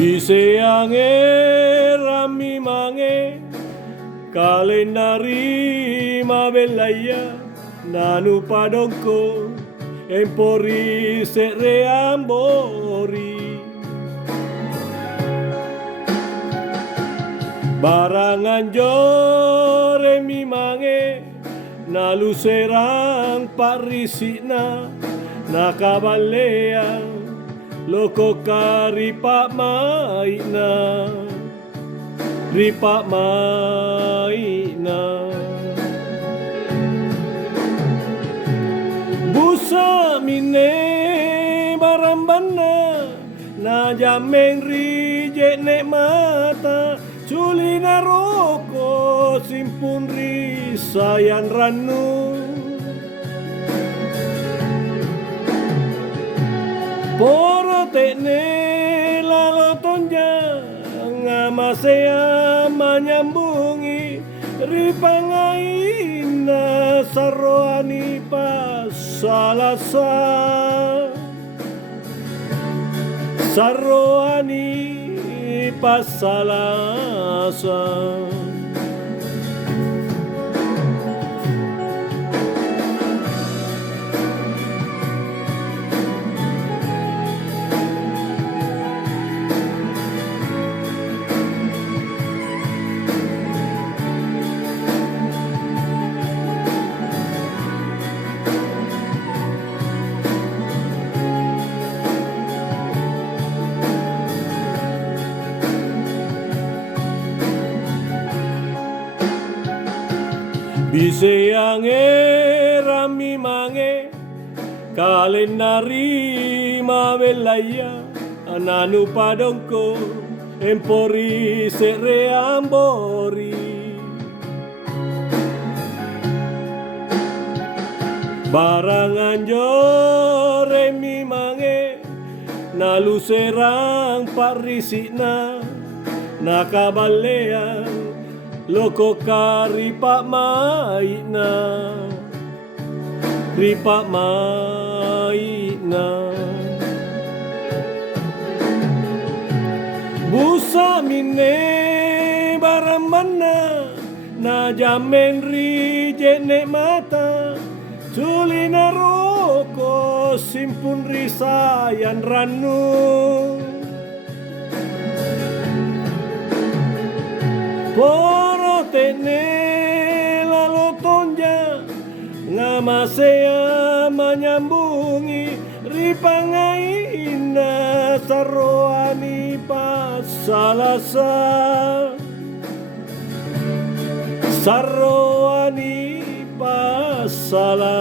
Biseange rami mange kalenari mabelaya nanu padongko empori sereambori barangan jore mi mange nalu serang parisina nakabalea loko karipa maina ripa maina busa mine barambana na jameng rije nek mata culina roko simpun ri sayan ranu poro tekne lalo tonja ngamasea menyambungi ripangaina saroani pasalasa saroani pasalasa Biseange rami mange kalenari mabelaya ananu padongko empori sereambori barangan jore mi mange nalu serang parisina nakabalea loko karipa maina ripa maina busa mine barambana na jamen rije nek mata culina roko simpun risayan ranu poro tekne lalo tonja ngamasea menyambungi ripangaina saroani pasalasa saroani pasalasa